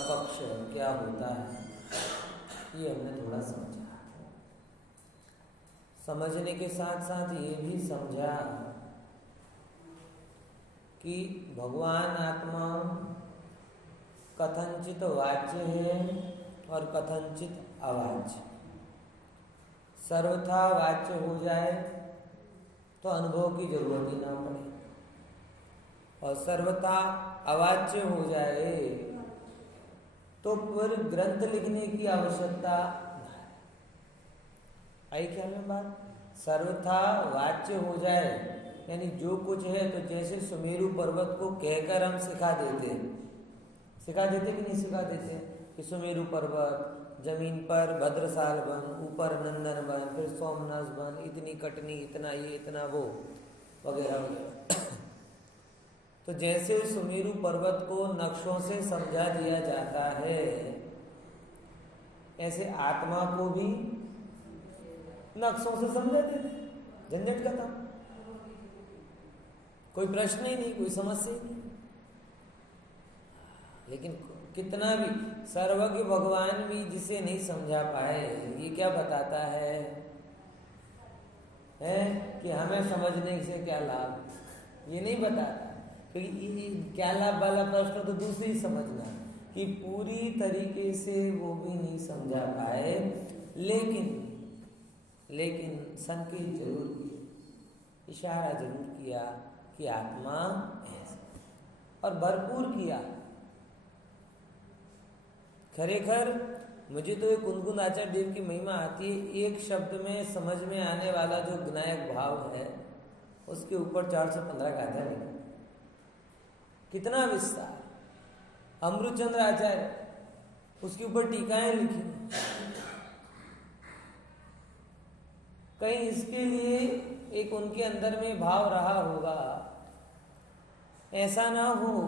पक्ष क्या होता है, ये हमने थोड़ा समझा। समझने के साथ साथ ये भी समझा कि भगवान आत्मा कथनचित वाच्य है और कथनचित अवाच्य। सर्वथा वाच्य हो जाए तो अनुभव की जरूरत ही ना पड़े, और सर्वथा अवाच्य हो जाए तो फिर ग्रंथ लिखने की आवश्यकता आई। क्या में बात, सर्वथा वाच्य हो जाए यानी जो कुछ है, तो जैसे सुमेरु पर्वत को कहकर हम सिखा देते कि नहीं सिखा देते कि सुमेरु पर्वत जमीन पर भद्रसाल वन, ऊपर नंदन वन, फिर सोमनाथ वन, इतनी कटनी, इतना ये, इतना वो, वगैरह वगैरह। तो जैसे सुमेरु पर्वत को नक्शों से समझा दिया जाता है, ऐसे आत्मा को भी नक्शों से समझा देते, झंझट खत्म, कोई प्रश्न ही नहीं, कोई समस्या ही नहीं। लेकिन कितना भी सर्वज्ञ भगवान भी जिसे नहीं समझा पाए, ये क्या बताता है कि हमें समझने से क्या लाभ, ये नहीं बताता। क्योंकि क्या लाभ वाला प्रश्न तो दूसरी समझना, कि पूरी तरीके से वो भी नहीं समझा पाए, लेकिन संकेत जरूर किया, इशारा जरूर किया कि आत्मा ऐसा, और भरपूर किया। खरेखर मुझे तो एक गुनगुन आचार्य देव की महिमा आती है, एक शब्द में समझ में आने वाला जो ज्ञायक भाव है, उसके ऊपर 415 गाथा लिखा, कितना विस्तार। अमृतचंद्र आचार्य, उसके ऊपर टीकाएं लिखी। कहीं इसके लिए एक उनके अंदर में भाव रहा होगा, ऐसा ना हो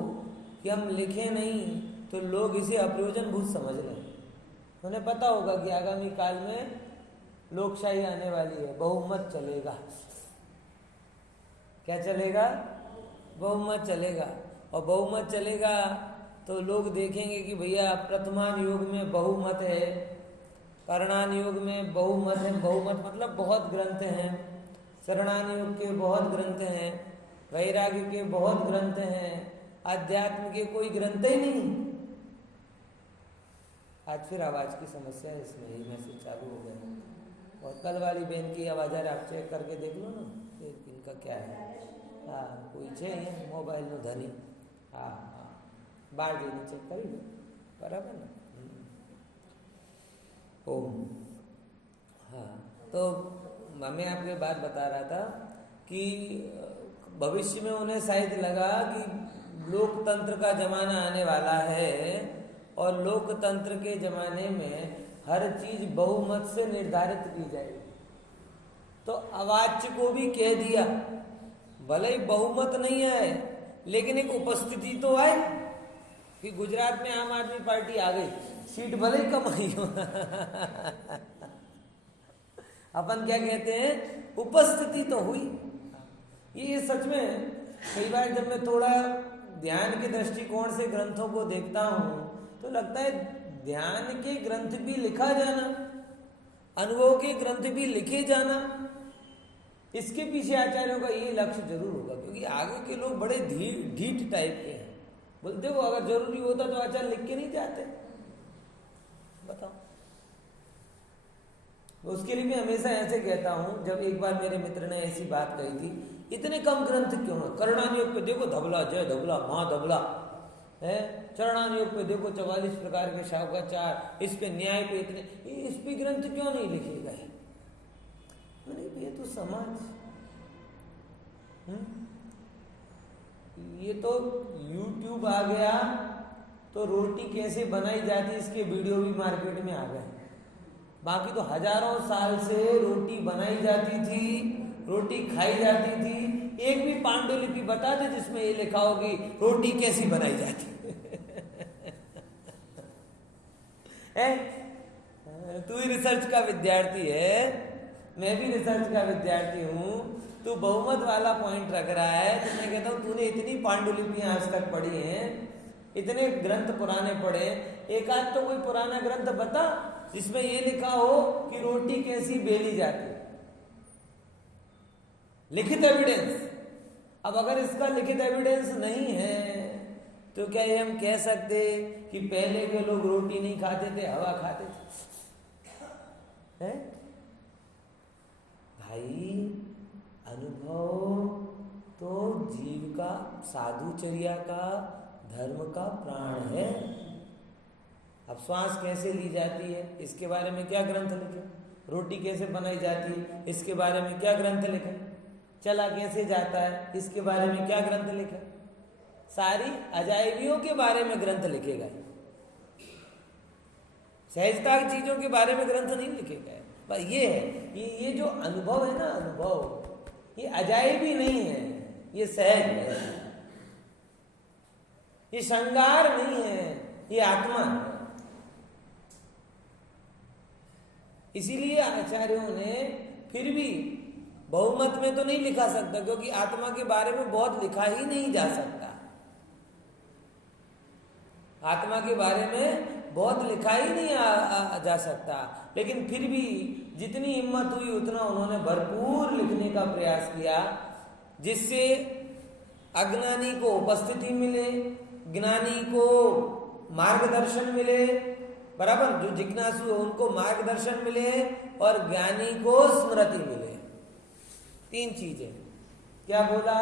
कि हम लिखे नहीं तो लोग इसे अप्रयोजनभूत समझ लें। उन्हें पता होगा कि आगामी काल में लोकशाही आने वाली है, बहुमत चलेगा। क्या चलेगा? बहुमत चलेगा। और बहुमत चलेगा तो लोग देखेंगे कि भैया प्रथमान योग में बहुमत है, करणान योग में बहुमत है। बहुमत मतलब बहुत ग्रंथ हैं, शरणान योग के बहुत ग्रंथ हैं, वैराग्य के बहुत ग्रंथ हैं, आध्यात्म के कोई ग्रंथ ही नहीं। आज फिर आवाज की समस्या है, इसमें ही मैसेज चालू हो गया। और कल वाली बहन की आवाज आप चेक करके देख लो ना, इनका क्या है। हाँ, कोई है मोबाइल में धनी, हाँ हाँ बाहर देनी चेक कर लो, बराबर ना। ओम। हाँ, तो मैं आपको बात बता रहा था कि भविष्य में उन्हें शायद लगा कि लोकतंत्र का जमाना आने वाला है, और लोकतंत्र के जमाने में हर चीज बहुमत से निर्धारित की जाएगी। तो अवाच्य को भी कह दिया, भले ही बहुमत नहीं आए लेकिन एक उपस्थिति तो आए, कि गुजरात में आम आदमी पार्टी आ गई, सीट भले ही कम आई हो। अपन क्या कहते हैं, उपस्थिति तो हुई। ये सच में कई बार जब मैं थोड़ा ध्यान के दृष्टिकोण से ग्रंथों को देखता हूं तो लगता है ध्यान के ग्रंथ भी लिखा जाना, अनुभव के ग्रंथ भी लिखे जाना, इसके पीछे आचार्यों का ये लक्ष्य जरूर होगा। क्योंकि आगे के लोग बड़े ढीठ टाइप के हैं, बोलते वो अगर जरूरी होता तो आचार्य लिख के नहीं जाते। बताओ, उसके लिए मैं हमेशा ऐसे कहता हूं, जब एक बार मेरे मित्र ने ऐसी बात कही थी, इतने कम ग्रंथ क्यों है? करणान योग पे देखो धबला, जय धबला, महाधबला है। चरणान योग पे देखो 44 प्रकार के शाखाचार, इस पे न्याय पे इतने, इस पे ग्रंथ क्यों नहीं लिखे गए? मैंने ये तो समाज, ये तो YouTube आ गया तो रोटी कैसे बनाई जाती इसके वीडियो भी मार्केट में आ गए। बाकी तो हजारों साल से रोटी बनाई जाती थी, रोटी खाई जाती थी। एक भी पांडुलिपि बता दे जिसमें ये लिखा होगी रोटी कैसी बनाई जाती है। तू ही रिसर्च का विद्यार्थी है, मैं भी रिसर्च का विद्यार्थी हूँ। तू बहुमत वाला पॉइंट रख रहा है तो मैं कहता हूँ तूने इतनी पांडुलिपियां आज तक पढ़ी हैं, इतने ग्रंथ पुराने पढ़े, एक आध तो कोई पुराना ग्रंथ बता जिसमें ये लिखा हो कि रोटी कैसी बेली जाती, लिखित एविडेंस। अब अगर इसका लिखित एविडेंस नहीं है तो क्या ये हम कह सकते कि पहले के लोग रोटी नहीं खाते थे, हवा खाते थे? है भाई, अनुभव तो जीव का, साधुचर्या का, धर्म का प्राण है। अब श्वास कैसे ली जाती है इसके बारे में क्या ग्रंथ लिखे, रोटी कैसे बनाई जाती है इसके बारे में क्या ग्रंथ लिखे, चला कैसे जाता है इसके बारे में क्या ग्रंथ लिखे, सारी अजायबियों के बारे में ग्रंथ लिखेगा। सहजता की चीजों के बारे में ग्रंथ नहीं लिखेगा। पर ये है, ये जो अनुभव है ना, अनुभव ये अजायबी नहीं है, ये सहज है, ये श्रृंगार नहीं है, ये आत्मा है। इसीलिए आचार्यों ने फिर भी बहुमत में तो नहीं लिखा सकता, क्योंकि आत्मा के बारे में बहुत लिखा ही नहीं जा सकता। आत्मा के बारे में बहुत लिखा ही नहीं जा सकता, लेकिन फिर भी जितनी हिम्मत हुई उतना उन्होंने भरपूर लिखने का प्रयास किया, जिससे अज्ञानी को उपस्थिति मिले, ज्ञानी को मार्गदर्शन मिले, बराबर, जो जिज्ञासु है उनको मार्गदर्शन मिले और ज्ञानी को स्मृति मिले। तीन चीजें। क्या बोला?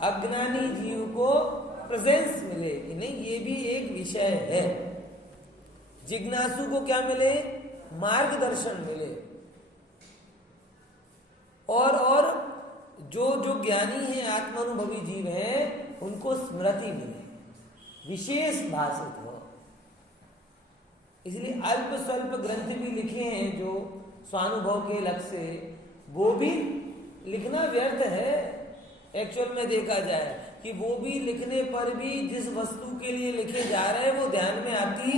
अज्ञानी जीव को प्रेजेंस मिले कि नहीं, ये भी एक विषय है। जिज्ञासु को क्या मिले? मार्गदर्शन मिले। और जो ज्ञानी है, आत्मानुभवी जीव है, उनको स्मृति मिले, विशेष भाषित हो। इसलिए अल्प स्वल्प ग्रंथ भी लिखे हैं जो स्वानुभव के लक्ष्य से, वो भी लिखना व्यर्थ है। एक्चुअल में देखा जाए कि वो भी लिखने पर भी जिस वस्तु के लिए लिखे जा रहे हैं वो ध्यान में आती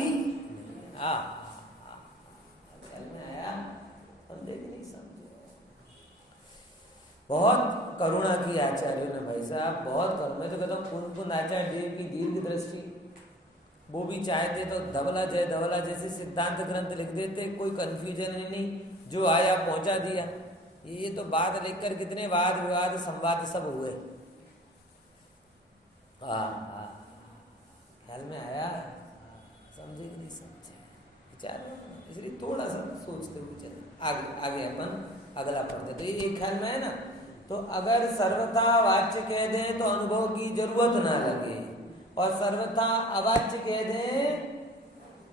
बहुत करुणा की आचार्यों ने भाई साहब, बहुत करुणा। मैं तो कहता हूँ कुंद आचार्य देव की दीर्घ दृष्टि, वो भी चाहते तो धवला जय धवला जैसे सिद्धांत ग्रंथ लिख देते, कोई कंफ्यूजन ही नहीं, जो आया पहुंचा दिया। ये तो बात लिखकर कितने वाद विवाद संवाद सब हुए। ख्याल में आया? समझे कि नहीं समझे विचार? इसलिए थोड़ा सा सोचते हुए चले आगे अपन अगला पढ़ते। तो ये ख्याल में है ना। तो अगर सर्वथा वाच्य कह दें तो अनुभव की जरूरत ना लगे, और सर्वथा अवाच्य कह दें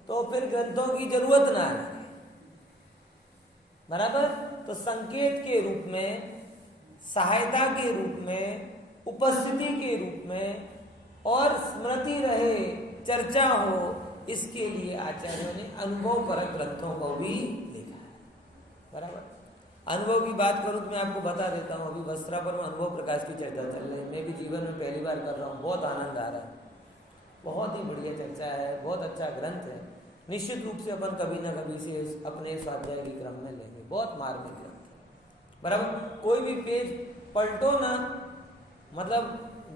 तो फिर ग्रंथों की जरूरत ना लगे, बराबर। तो संकेत के रूप में, सहायता के रूप में, उपस्थिति के रूप में, और स्मृति रहे, चर्चा हो, इसके लिए आचार्यों ने अनुभव परक ग्रंथों को भी लिखा है, बराबर। अनुभव की बात करूं तो मैं आपको बता देता हूं, अभी वस्त्रापर में अनुभव प्रकाश की चर्चा चल रही है। मैं भी जीवन में पहली बार कर रहा हूं, बहुत आनंद आ रहा है, बहुत ही बढ़िया चर्चा है, बहुत अच्छा ग्रंथ है। निश्चित रूप से अपन कभी ना कभी से अपने स्वाध्याय के क्रम में लेंगे, बहुत मार्मिक ग्रंथ है, बराबर। कोई भी पेज पलटो ना, मतलब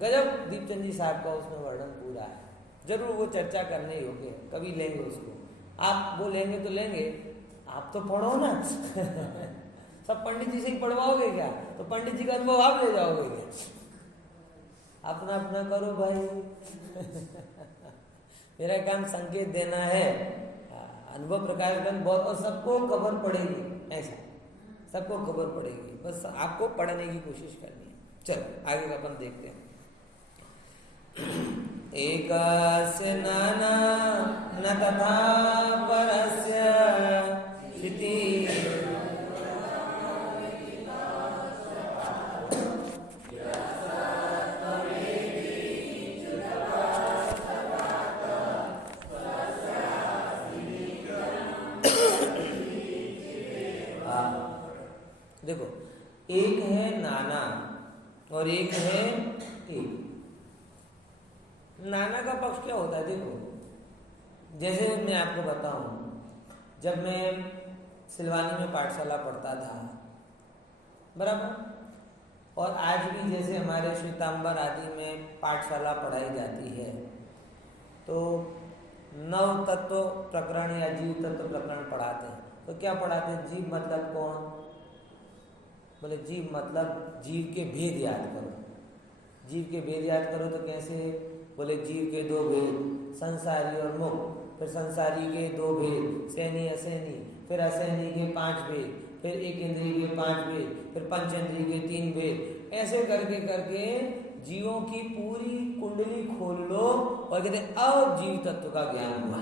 गजब दीपचंद जी साहब का उसमें वर्णन पूरा है। जरूर वो चर्चा करने योग्य है, कभी लेंगे उसको। आप वो लेंगे तो लेंगे, आप तो पढ़ो ना सब पंडित जी से ही पढ़वाओगे क्या? तो पंडित जी का अनुभव आप ले जाओगे क्या? अपना अपना करो भाई मेरा काम संकेत देना है। अनुभव प्रकाश ग्रंथ बहुत, और सबको खबर पड़ेगी, ऐसा सबको खबर पड़ेगी, बस आपको पढ़ने की कोशिश करनी है। चलो आगे का अपन देखते हैं। एकस्य नाना न तथा परस्य स्थिति देखो, एक है नाना और एक है एक। नाना का पक्ष क्या होता है? देखो, जैसे मैं आपको बताऊं, जब मैं सिलवानी में पाठशाला पढ़ता था, बराबर, और आज भी जैसे हमारे श्वेतांबर आदि में पाठशाला पढ़ाई जाती है, तो नव तत्व प्रकरण या जीव तत्व प्रकरण पढ़ाते हैं। तो क्या पढ़ाते हैं? जीव मतलब कौन? बोले जीव मतलब जीव के भेद याद करो। जीव के भेद याद करो तो कैसे? बोले जीव के दो भेद, संसारी और मुक्त। फिर संसारी के दो भेद, सैनी असैनी। फिर असैनी के 5 भेद, फिर एक इंद्रिय के 5 भेद, फिर पंचेंद्रिय के 3 भेद। ऐसे करके करके जीवों की पूरी कुंडली खोल लो और कहते अब जीव तत्व का ज्ञान हुआ।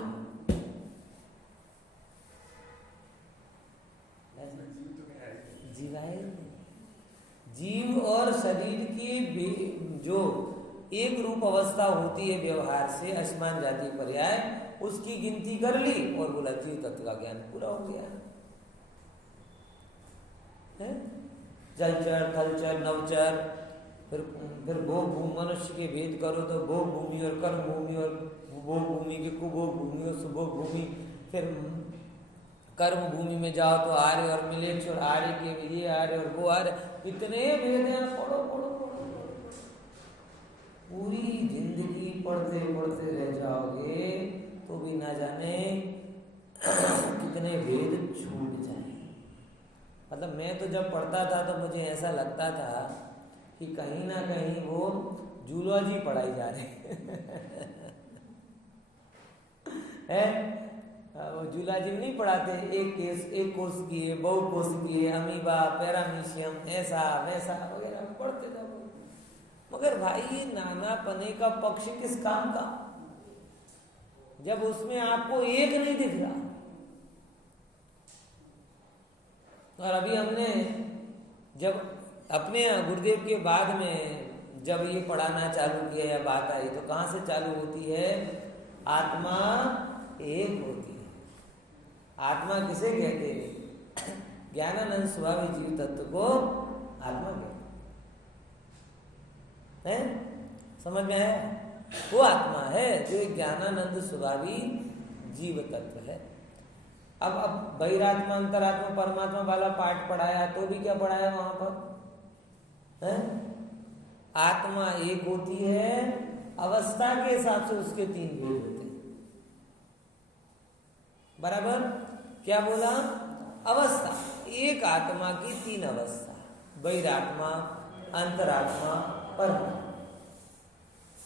जीव और शरीर की जो एक रूप अवस्था होती है व्यवहार से, आसमान जाति पर्याय, उसकी गिनती कर ली और बोला जीव तत्व का ज्ञान पूरा हो गया है। जलचर, थलचर, नवचर, फिर भोग भूमि, मनुष्य के भेद करो तो भोग भूमि और कर्म भूमि, और भोग भूमि के कुभोग भूमि और सुभोग भूमि। फिर कर्म भूमि में जाओ तो आर्य और मिलेच्छ, और आर्य के ये आर्य और वो आर्य, इतने भेद हैं। पढ़ो पढ़ो पढ़ो, पूरी जिंदगी पढ़ते पढ़ते रह जाओगे तो भी ना जाने कितने भेद छूट जाए। मतलब मैं तो जब पढ़ता था तो मुझे ऐसा लगता था कि कहीं ना कहीं वो जूलॉजी पढ़ाई जा रही है। वो जूलॉजी नहीं पढ़ाते, एक कोर्स किए, बहु कोर्स किए, अमीबा, पैरामीशियम, ऐसा वैसा वगैरह पढ़ते थे। मगर भाई ये नाना पने का पक्ष किस काम का, जब उसमें आपको एक नहीं दिख रहा। और अभी हमने जब अपने गुरुदेव के बाद में जब ये पढ़ाना चालू किया या बात आई तो कहाँ से चालू होती है? आत्मा एक होती है। आत्मा किसे कहते हैं? ज्ञानानंद स्वभावी जीव तत्व को आत्मा कहते हैं। समझ में आया? वो आत्मा है जो ज्ञानानंद स्वभावी जीव तत्व है। अब बहिरात्मा, अंतरात्मा, परमात्मा वाला पाठ पढ़ाया तो भी क्या पढ़ाया वहां पर है? आत्मा एक होती है, अवस्था के हिसाब से उसके 3 भेद होते हैं। बराबर? क्या बोला? अवस्था, एक आत्मा की 3 अवस्था, बहिरात्मा, अंतरात्मा, परमात्मा।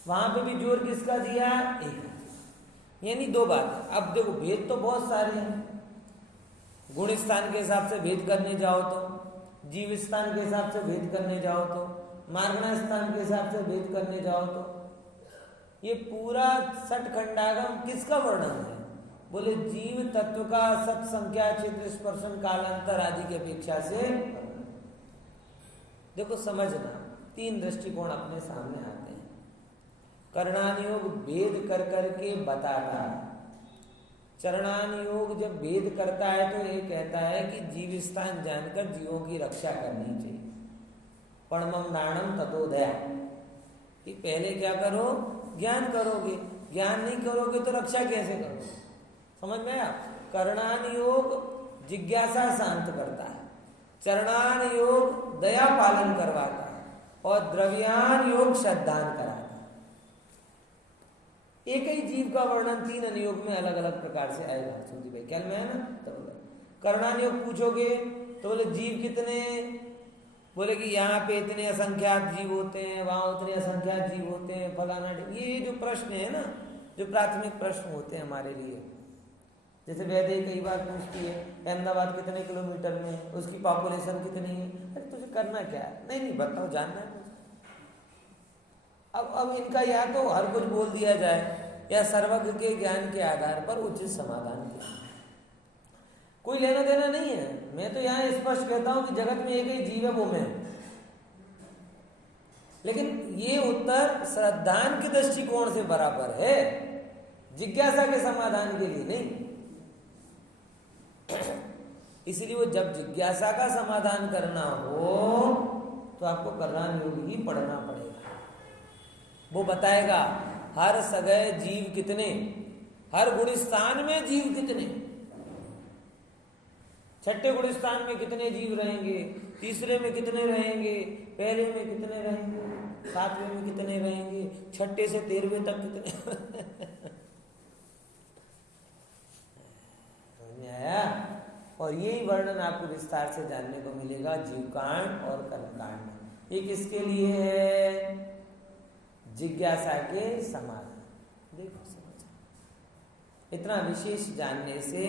वहां पे भी जोर किसका दिया? एक। यानी 2 बात। अब देखो भेद तो बहुत सारे हैं। गुण स्थान के हिसाब से भेद करने जाओ तो, जीव स्थान के हिसाब से भेद करने जाओ तो, मार्गणा स्थान के हिसाब से भेद करने जाओ तो, ये पूरा षटखंडागम किसका वर्णन है? बोले जीव तत्व का सत संख्या, क्षेत्र, स्पर्शन, कालांतर आदि की अपेक्षा से। देखो समझना, 3 दृष्टिकोण अपने सामने आते हैं। करणान योग भेद कर करके बताता। चरणान योग जब भेद करता है तो ये कहता है कि जीव स्थान जानकर जीवों की रक्षा करनी चाहिए। परमम नाणम ततोदया, कि पहले क्या करो? ज्ञान करोगे, ज्ञान नहीं करोगे तो रक्षा कैसे करोगे? समझ में आया? करणान योग जिज्ञासा शांत करता है, चरणान योग दया पालन करवाता है, और द्रव्यान योग श्रद्धान कराता है। एक ही जीव का वर्णन 3 अनुयोग में अलग अलग प्रकार से आएगा। सुनती भाई क्या में है ना? तो करणान योग पूछोगे तो बोले जीव कितने? बोले कि यहाँ पे इतने असंख्यात जीव होते हैं, वहां उतने असंख्यात जीव होते हैं, फलाना। ये जो प्रश्न है ना, जो प्राथमिक प्रश्न होते हैं हमारे लिए, जैसे वैद्य कई बार पूछती है अहमदाबाद कितने किलोमीटर में है, उसकी पॉपुलेशन कितनी है। अरे तुझे करना क्या है? नहीं बताओ, जानना है। अब इनका या तो हर कुछ बोल दिया जाए या सर्वज्ञ के ज्ञान के आधार पर उचित समाधान किया। कोई लेना देना नहीं है। मैं तो यहाँ स्पष्ट कहता हूं कि जगत में एक ही जीव है, वो मैं। लेकिन ये उत्तर श्रद्धान के दृष्टिकोण से बराबर है, जिज्ञासा के समाधान के लिए नहीं। इसलिए वो जब जिज्ञासा का समाधान करना हो तो आपको करणान योग ही पढ़ना पड़ेगा। वो बताएगा हर सगय जीव कितने, हर गुणस्थान में जीव कितने, छठे गुणस्थान में कितने जीव रहेंगे, तीसरे में कितने रहेंगे, पहले में कितने रहेंगे, 7वें में कितने रहेंगे, 6 से 13वें तक कितने यही वर्णन आपको विस्तार से जानने को मिलेगा जीवकांड और कर्मकांड में। ये किसके लिए है? जिज्ञासा के समाधान। देखो समझ, इतना विशेष जानने से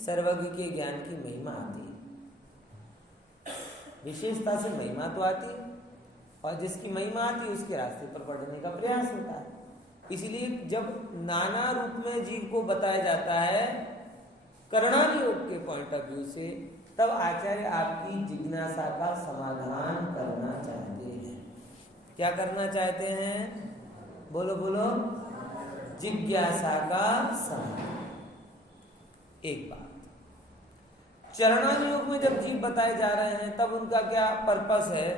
सर्वज्ञ के ज्ञान की महिमा आती है। विशेषता से महिमा तो आती है, और जिसकी महिमा आती है उसके रास्ते पर बढ़ने का प्रयास होता है। इसलिए जब नाना रूप में जीव को बताया जाता है करणानि योग के पॉइंट ऑफ व्यू से, तब आचार्य आपकी जिज्ञासा का समाधान करना चाहते हैं। क्या करना चाहते हैं? बोलो बोलो। जिज्ञासा का समाधान। एक बात, चरणानि योग में जब जीव बताए जा रहे हैं तब उनका क्या पर्पस है?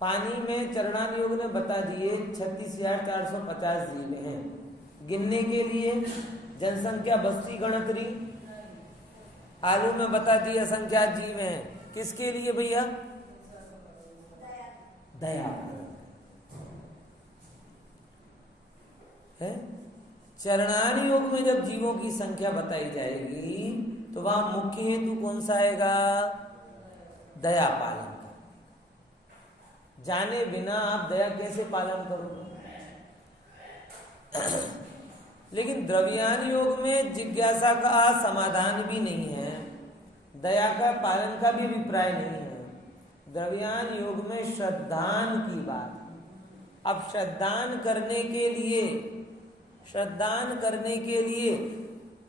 पानी में चरणानि योग ने बता दिए 36,450 जीव हैं। गिनने के लिए जनसंख्या बस्ती गणतरी। आलू में बता दिए असंख्यात जीव हैं। किसके लिए भैया? दया है। चरणानि योग में जब जीवों की संख्या बताई जाएगी तो वहां मुख्य हेतु कौन सा आएगा? दया पालन का। जाने बिना आप दया कैसे पालन करोगे? लेकिन द्रव्यान योग में जिज्ञासा का समाधान भी नहीं है, दया का पालन का भी अभिप्राय नहीं है। द्रव्यान योग में श्रद्धान की बात। अब श्रद्धान करने के लिए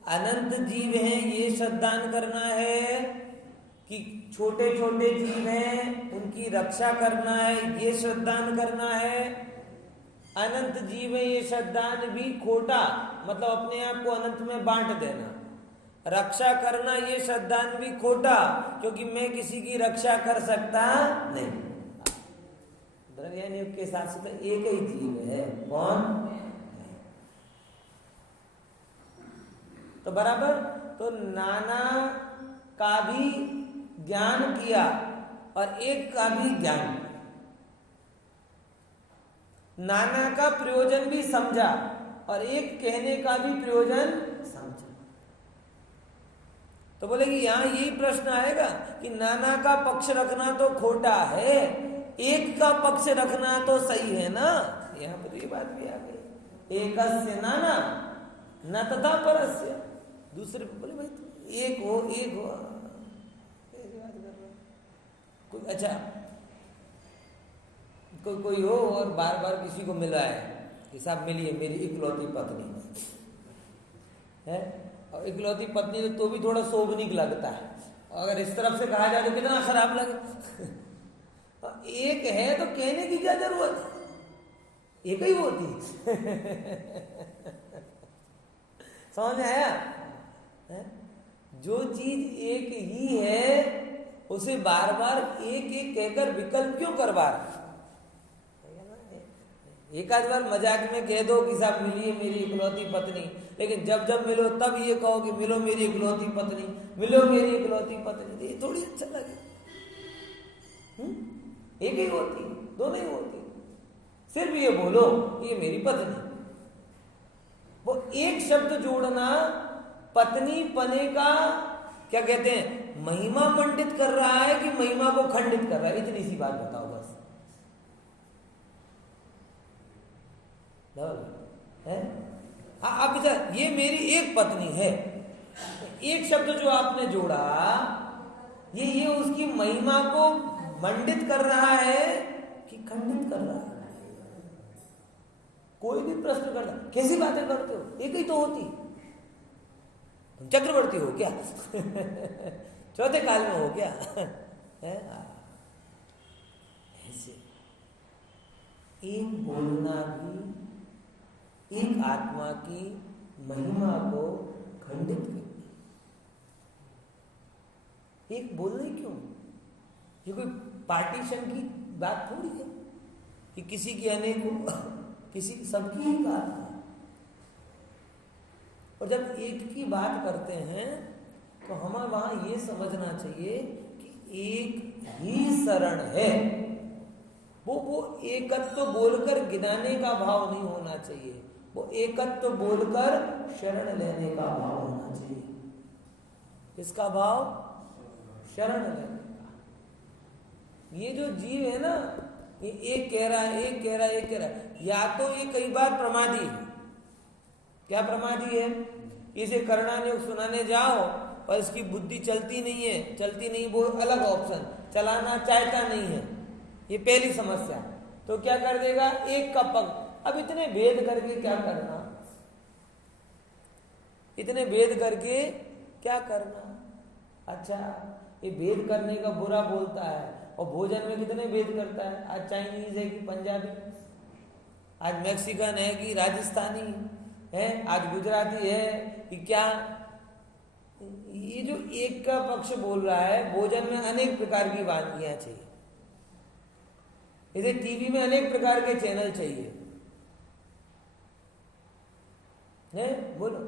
अनंत जीव हैं, ये श्रद्धान करना है कि छोटे छोटे जीव हैं उनकी रक्षा करना है, ये श्रद्धान करना है। अनंत जीव है, ये श्रद्धान भी खोटा, मतलब अपने आप को अनंत में बांट देना। रक्षा करना ये श्रद्धान भी खोटा, क्योंकि मैं किसी की रक्षा कर सकता नहीं। द्रव्यान योग के हिसाब से तो एक ही जीव है। कौन? तो बराबर, तो नाना का भी ज्ञान किया और एक का भी ज्ञान, नाना का प्रयोजन भी समझा और एक कहने का भी प्रयोजन समझा। तो बोले कि यहां यही प्रश्न आएगा कि नाना का पक्ष रखना तो खोटा है, एक का पक्ष रखना तो सही है ना। यहाँ पर ये बात भी आ गई, एकस्य नाना न तथा परस्य। दूसरे बोले भाई एक हो कोई, अच्छा कोई हो और बार बार किसी को मिला है कि साहब मिलिए, मेरी इकलौती पत्नी है, और इकलौती पत्नी तो भी थोड़ा शोभनीक लगता है, अगर इस तरफ से कहा जाए तो कितना खराब लगे। एक है तो कहने की क्या जरूरत है, एक ही होती। समझ में आया? जो चीज एक ही है उसे बार बार एक एक कहकर विकल्प क्यों करवा रहा? एक आध बार मजाक में कह दो कि साहब मिलिए मेरी इकलौती पत्नी, लेकिन जब जब मिलो तब ये कहो कि मिलो मेरी इकलौती पत्नी, मिलो मेरी इकलौती पत्नी, ये थोड़ी अच्छा लगे। एक ही होती, दोनों ही होती, सिर्फ ये बोलो ये मेरी पत्नी। वो एक शब्द जोड़ना पत्नी पने का क्या कहते हैं, महिमा मंडित कर रहा है कि महिमा को खंडित कर रहा है? इतनी सी बात बताओ बस। है आप ये मेरी एक पत्नी है, एक शब्द जो आपने जोड़ा ये उसकी महिमा को मंडित कर रहा है कि खंडित कर रहा है? कोई भी प्रश्न करता, कैसी बातें करते हो, एक ही तो होती, तुम चक्रवर्ती हो क्या? चौथे काल में हो क्या? ऐसे एक बोलना भी एक आत्मा की महिमा को खंडित करती। एक बोलने क्यों? ये कोई पार्टीशन की बात थोड़ी है कि किसी की अनेकों, किसी सबकी ही बात है। और जब एक की बात करते हैं तो हमें वहां ये समझना चाहिए कि एक ही शरण है। वो एकत्व बोलकर गिनाने का भाव नहीं होना चाहिए, वो एकत्व बोलकर शरण लेने का भाव होना चाहिए। इसका भाव शरण लेने का। ये जो जीव है ना, ये एक कह रहा है, एक कह रहा है, एक कह रहा है, या तो ये कई बार प्रमादी है। क्या प्रमादी है? इसे करना सुनाने जाओ और इसकी बुद्धि चलती नहीं है, चलती नहीं, वो अलग ऑप्शन, चलाना चाहता नहीं है, ये पहली समस्या। तो क्या कर देगा? एक का पग। अब इतने भेद करके क्या करना? इतने भेद करके क्या करना? अच्छा, ये भेद करने का बुरा बोलता है, और भोजन में कितने भेद करता है। आज चाइनीज है कि पंजाबी, आज मैक्सिकन है कि राजस्थानी है, आज गुजराती है कि क्या। ये जो एक का पक्ष बोल रहा है, भोजन में अनेक प्रकार की वानगियां चाहिए, इसे टीवी में अनेक प्रकार के चैनल चाहिए है, बोलो,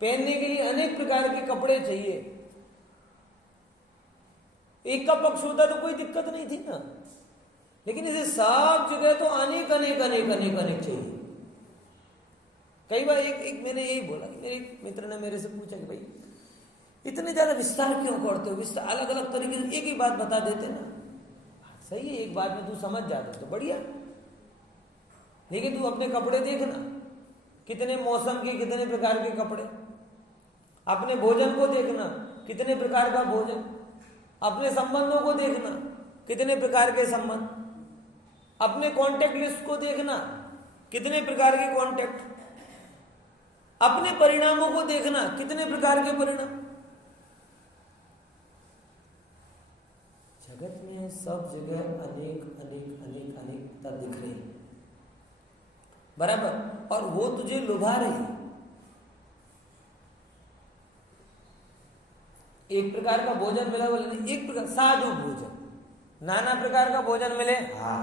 पहनने के लिए अनेक प्रकार के कपड़े चाहिए। एक का पक्ष होता तो कोई दिक्कत नहीं थी ना, लेकिन इसे सब जगह तो अनेक अनेक अनेक अनेक अनेक चाहिए। कई बार एक मैंने यही बोला कि मेरे एक मित्र ने मेरे से पूछा कि भाई इतने ज्यादा विस्तार क्यों करते हो, विस्तार अलग अलग तरीके से एक ही बात बता देते ना। सही है, एक बात में तू समझ जाता तो बढ़िया, लेकिन तू अपने कपड़े देखना, कितने मौसम के कितने प्रकार के कपड़े। अपने भोजन को देखना, कितने प्रकार का भोजन। अपने संबंधों को देखना, कितने प्रकार के संबंध। अपने कॉन्टेक्ट लिस्ट को देखना, कितने प्रकार के कॉन्टेक्ट। अपने परिणामों को देखना, कितने प्रकार के परिणाम। जगत में सब जगह अनेक अनेक अनेक अनेकता दिख रही है, बराबर, और वो तुझे लुभा रही है। एक प्रकार का भोजन मिला बोले नहीं, एक प्रकार साधु भोजन, नाना प्रकार का भोजन मिले, हाँ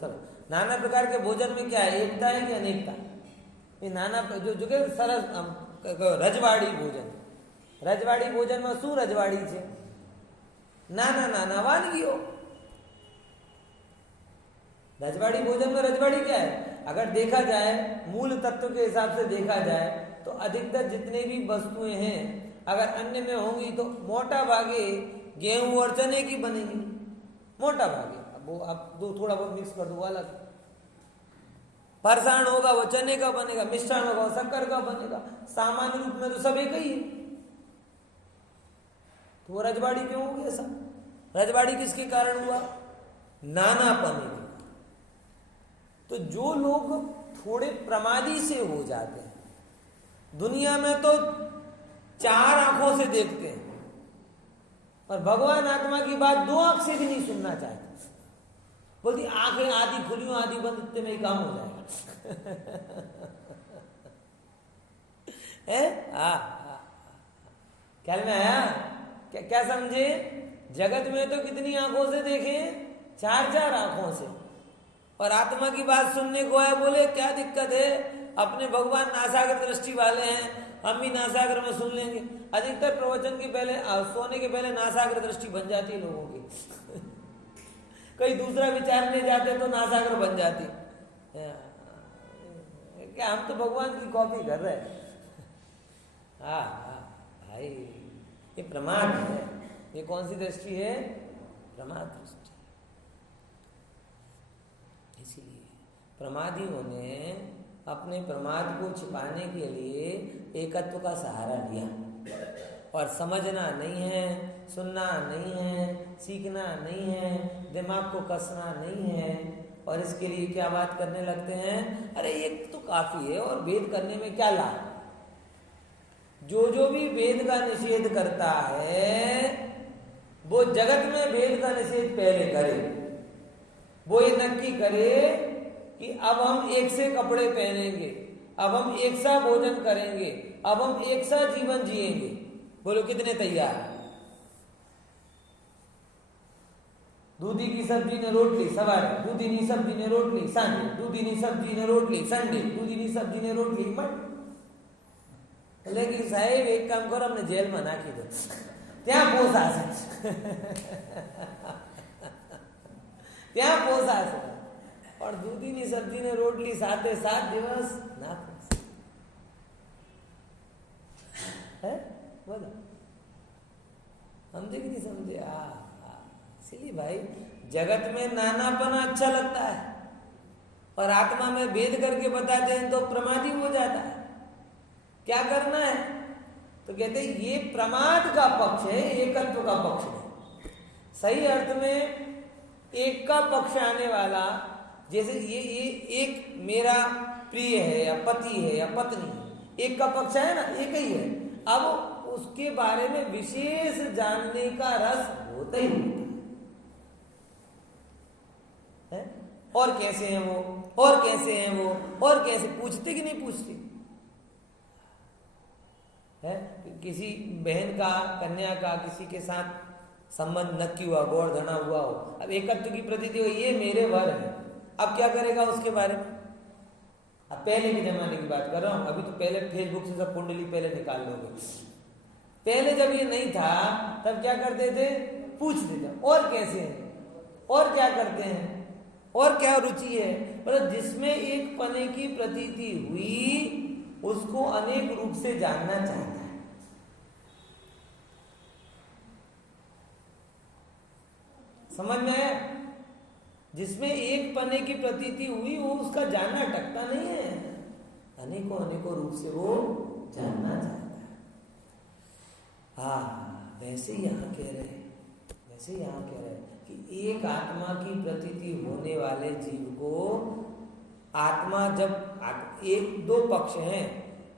सब नाना प्रकार के भोजन में क्या है, एकता है कि अनेकता। ये नाना जो કે સરસ રજવાડી ભોજન, રજવાડી ભોજનમાં શું રજવાડી છે? નાના નાના વાનગીઓ। रजवाड़ी भोजन में रजवाड़ी क्या है? अगर देखा जाए मूल तत्व के हिसाब से देखा जाए तो अधिकतर जितने भी वस्तुएं हैं अगर अन्य में होंगी तो मोटा भागे गेहूं और चने की बनेगी, मोटा भागे। अब वो आप दो थोड़ा बहुत मिक्स कर दो अलग, फरसाण होगा वो चने का बनेगा, मिष्ठान होगा वो शक्कर का बनेगा। सामान्य रूप में तो सब एक ही है, तो वो रजवाड़ी क्यों हो गया? सब रजवाड़ी किसके कारण हुआ? नानापन। तो जो लोग थोड़े प्रमादी से हो जाते हैं, दुनिया में तो चार आंखों से देखते हैं, और भगवान आत्मा की बात दो आंख से भी नहीं सुनना चाहते। बोलती आंखें आधी खुली हो आधी बंद, इतने में ही काम हो जाएगा। ख्याल में आया? क्या समझे? जगत में तो कितनी आंखों से देखें? चार चार आंखों से। और आत्मा की बात सुनने को है, बोले क्या दिक्कत है, अपने भगवान नासागर दृष्टि वाले हैं, हम भी नासागर में सुन लेंगे। अधिकतर प्रवचन के पहले सोने के पहले नासागर दृष्टि बन जाती है लोगों की। कहीं दूसरा विचारने जाते तो नासागर बन जाती। क्या हम तो भगवान की कॉपी कर रहे हैं? हाँ भाई, ये प्रमाद है। ये कौन सी दृष्टि है? प्रमाद दृष्टि। इसीलिए प्रमादियों ने अपने प्रमाद को छिपाने के लिए एकत्व का सहारा लिया, और समझना नहीं है, सुनना नहीं है, सीखना नहीं है, दिमाग को कसना नहीं है, और इसके लिए क्या बात करने लगते हैं? अरे ये तो काफी है, और वेद करने में क्या लाभ? जो भी वेद का निषेध करता है वो जगत में वेद का निषेध पहले करे। वो ये नक्की करे कि अब हम एक से कपड़े पहनेंगे, अब हम एक सा भोजन करेंगे, अब हम एक सा जीवन जिएंगे। बोलो कितने तैयार? दूधी की सब्जी ने रोटली सवारे, दूधीनी सब्जी ने रोटली सांझे, दूधीनी सब्जी ने रोटली संडे, दूधीनी सब्जी ने रोटली मट। लेकिन साहेब एक काम करो, हमने जेल में नाखी दो, ત્યાં પોસાશે, ત્યાં પોસાશે। और दूधीनी सब्जी ने रोटली साथे 7 દિવસ ना है? बोलो समझे कि नहीं समझे? इसलिए भाई जगत में नानापन अच्छा लगता है और आत्मा में भेद करके बताते हैं तो प्रमादी हो जाता है। क्या करना है? तो कहते हैं ये प्रमाद का पक्ष है, एकत्व का पक्ष है। सही अर्थ में एक का पक्ष आने वाला, जैसे ये एक मेरा प्रिय है या पति है या पत्नी है, एक का पक्ष है ना, एक ही है। अब उसके बारे में विशेष जानने का रस होता ही है। और कैसे हैं वो, और कैसे हैं वो, और कैसे, पूछते कि नहीं पूछते है? किसी बहन का, कन्या का किसी के साथ संबंध नक्की हुआ, गोवर्धना हुआ हो, अब एकत्व की प्रतीति हो, ये मेरे वर है। अब क्या करेगा उसके बारे में? अब पहले के जमाने की बात कर रहा हूं, अभी तो पहले फेसबुक से सब कुंडली पहले निकाल लोगे। पहले जब ये नहीं था तब क्या करते थे? पूछते थे और कैसे हैं, और क्या करते हैं, और क्या रुचि है। पर जिसमें एक पने की प्रतीति हुई उसको अनेक रूप से जानना चाहता है। समझ में आया? जिसमें एक पने की प्रतीति हुई वो उसका जानना टकता नहीं है, अनेकों अनेकों रूप से वो जानना चाहता है। हाँ, वैसे ही यहाँ कह रहे हैं, वैसे ही यहाँ कह रहे हैं कि एक आत्मा की प्रतीति होने वाले जीव को आत्मा जब एक दो पक्ष हैं,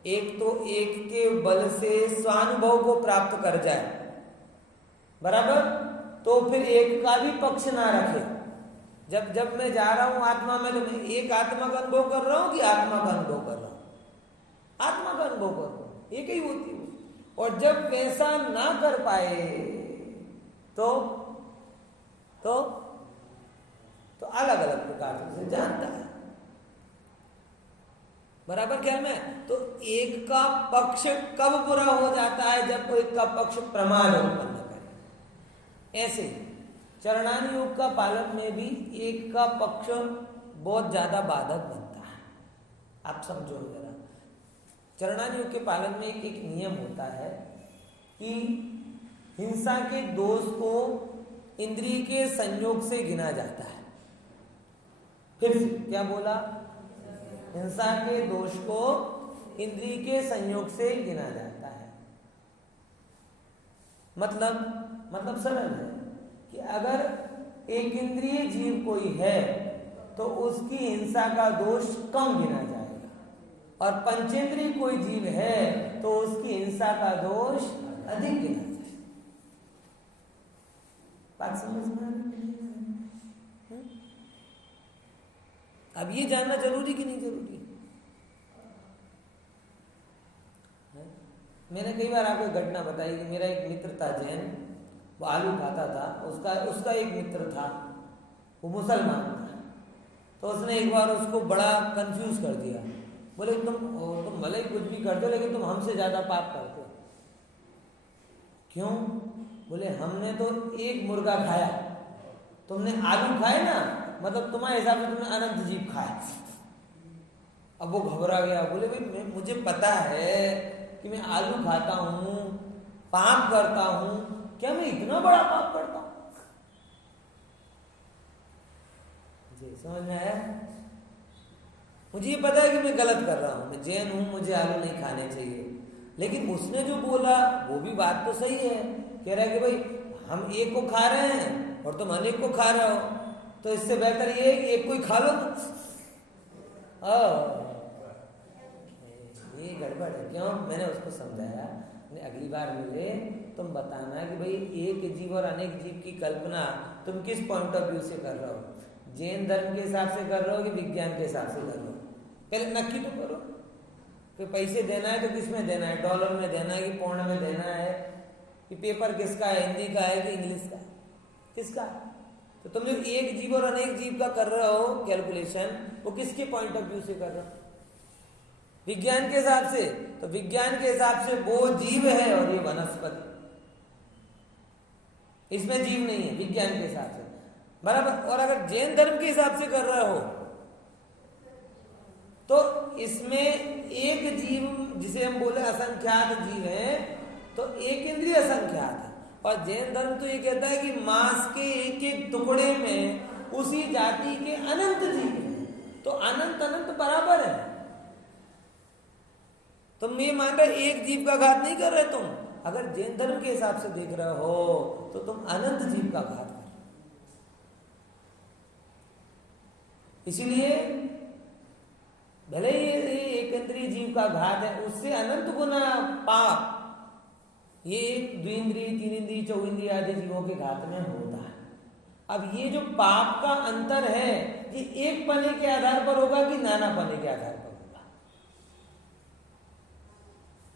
एक तो एक के बल से स्वानुभव को प्राप्त कर जाए, बराबर, तो फिर एक का भी पक्ष ना रखे। जब मैं जा रहा हूं आत्मा में, तो मैं एक आत्मा का अनुभव कर रहा हूं कि आत्मा का अनुभव कर रहा हूं? आत्मा का अनुभव कर रहा हूं, एक ही होती है। और जब वैसा ना कर पाए तो अलग अलग प्रकार से जानता है, बराबर ख्याल में। तो एक का पक्ष कब बुरा हो जाता है? जब कोई का पक्ष प्रमाद उत्पन्न करे। ऐसे चरणानी योग का पालन में भी एक का पक्ष बहुत ज्यादा बाधक बनता है। आप समझो जरा, चरणानी योग के पालन में एक नियम होता है कि हिंसा के दोष को इंद्रिय के संयोग से गिना जाता है। फिर क्या बोला? हिंसा के दोष को इंद्रिय के संयोग से गिना जाता है। मतलब सरल है कि अगर एक इंद्रिय जीव कोई है तो उसकी हिंसा का दोष कम गिना जाएगा, और पंचेंद्रिय कोई जीव है तो उसकी हिंसा का दोष अधिक गिना जाएगा। बात समझ में आ रही है? अब ये जानना जरूरी कि नहीं जरूरी? मैंने कई बार आपको घटना बताई कि मेरा एक मित्र था जैन, वो आलू खाता था। उसका एक मित्र था, वो मुसलमान था। तो उसने एक बार उसको बड़ा कंफ्यूज कर दिया। बोले तुम भले कुछ भी करते हो लेकिन तुम हमसे ज्यादा पाप करते हो। क्यों? बोले हमने तो एक मुर्गा खाया, तुमने आलू खाए ना, मतलब तुम्हारे हिसाब से तुमने अनंत जीव खाया। अब वो घबरा गया। बोले भाई मुझे पता है कि मैं आलू खाता हूं, पाप करता हूं, क्या मैं इतना बड़ा पाप करता हूं? जी समझ में आया? मुझे ये पता है कि मैं गलत कर रहा हूं, मैं जैन हूं, मुझे आलू नहीं खाने चाहिए। लेकिन उसने जो बोला वो भी बात तो सही है। कह रहा है कि भाई हम एक को खा रहे हैं और तुम अनेक को खा रहे हो, तो इससे बेहतर ये है कि एक को ही खा लो। ये गड़बड़ है। क्यों? मैंने उसको समझाया, अगली बार मिले तुम बताना कि भाई एक जीव और अनेक जीव की कल्पना तुम किस पॉइंट ऑफ व्यू से कर रहे हो, जैन धर्म के हिसाब से कर रहे हो कि विज्ञान के हिसाब से कर रहे हो? पहले नक्की तो करो कि पैसे देना है तो किस में देना है, डॉलर में देना है कि पाउंड में देना है, कि पेपर किसका है, हिंदी का है कि इंग्लिश का, किसका? तो तुम जो एक जीव और अनेक जीव का कर रहे हो कैलकुलेशन, वो किसके पॉइंट ऑफ व्यू से कर रहे हो? विज्ञान के हिसाब से। तो विज्ञान के हिसाब से वो जीव है और ये वनस्पति, इसमें जीव नहीं है विज्ञान के हिसाब से, बराबर। और अगर जैन धर्म के हिसाब से कर रहे हो तो इसमें एक जीव, जिसे हम बोले असंख्यात जीव है, तो एक इंद्रिय असंख्यात है और जैन धर्म तो ये कहता है कि मांस के एक एक टुकड़े में उसी जाति के अनंत जीव हैं, तो अनंत अनंत बराबर है। तुम ये मान रहे एक जीव का घात नहीं कर रहे तुम, अगर जैन धर्म के हिसाब से देख रहे हो तो तुम अनंत जीव का घात कर रहे हो। इसीलिए भले ही एक इंद्रिय जीव का घात है, उससे अनंत गुना पाप ये द्विंद्रिय, तीन इंद्रिय, चौइंद्रिय आदि जीवों के घात में होता है। अब ये जो पाप का अंतर है ये एक पने के आधार पर होगा कि नाना पने के आधार पर होगा?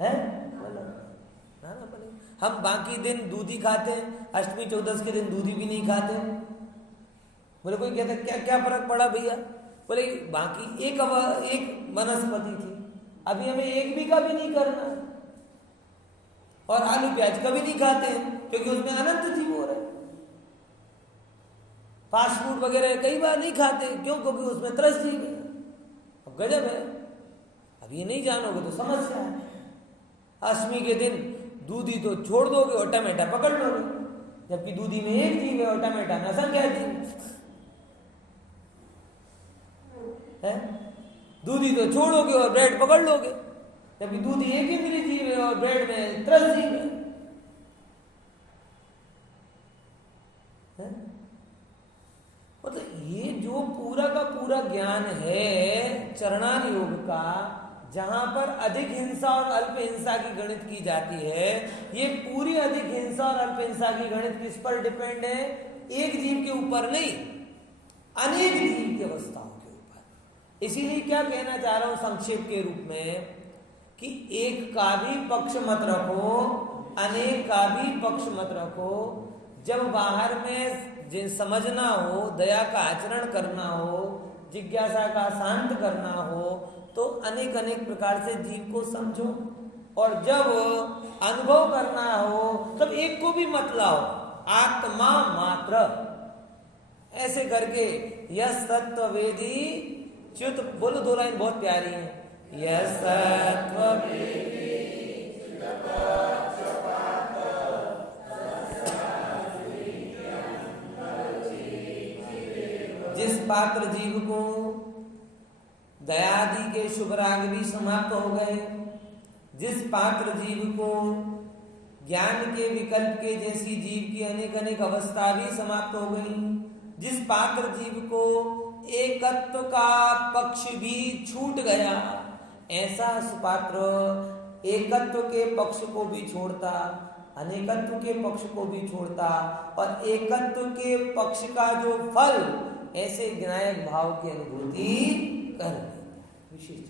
है नाना पने। हम बाकी दिन दूध ही खाते हैं, अष्टमी चौदस के दिन दूध ही भी नहीं खाते। बोले कोई कहता क्या क्या फर्क पड़ा भैया? बोले बाकी एक वनस्पति थी, अभी हमें एक भी का भी नहीं करना, और आलू प्याज कभी नहीं खाते हैं क्योंकि उसमें अनंत जीव हो रहे। फास्ट फूड वगैरह कई बार नहीं खाते, क्यों? क्योंकि उसमें त्रस जीव है। अब गजब है, अब ये नहीं जानोगे तो समस्या है। अष्टमी के दिन दूधी तो छोड़ दोगे और टमाटा पकड़ लोगे, जबकि दूधी में एक जीव है और टमाटा में असंख्य जीव है। दूधी तो छोड़ोगे और ब्रेड पकड़ लोगे, जबकि दूधी एक इंद्रिय जीव है और ब्रेड में त्रस जीव है। मतलब ये जो पूरा का पूरा ज्ञान है चरणान योग का, जहां पर अधिक हिंसा और अल्प हिंसा की गणित की जाती है, ये पूरी अधिक हिंसा और अल्प हिंसा की गणित किस पर डिपेंड है? एक जीव के ऊपर नहीं, अनेक जीव की अवस्थाओं के ऊपर। इसीलिए क्या कहना चाह रहा हूं संक्षेप के रूप में कि एक का भी पक्ष मत रखो, अनेक का भी पक्ष मत रखो। जब बाहर में समझना हो, दया का आचरण करना हो, जिज्ञासा का शांत करना हो, तो अनेक अनेक प्रकार से जीव को समझो, और जब अनुभव करना हो तब एक को भी मत लाओ, आत्मा मात्र ऐसे करके यह सत्ववेदी च्युत। बोलो दो लाइन बहुत प्यारी है। यह सत्ववेदी जिस पात्र जीव को दयादि के शुभ राग भी समाप्त हो गए, जिस पात्र जीव को ज्ञान के विकल्प के जैसी जीव की अनेक अनेक अवस्था भी समाप्त हो गई, जिस पात्र जीव को एकत्व का पक्ष भी छूट गया, ऐसा सुपात्र एकत्व के पक्ष को भी छोड़ता, अनेकत्व के पक्ष को भी छोड़ता, और एकत्व के पक्ष का जो फल ऐसे ज्ञायक भाव की अनुभूति कर विशेष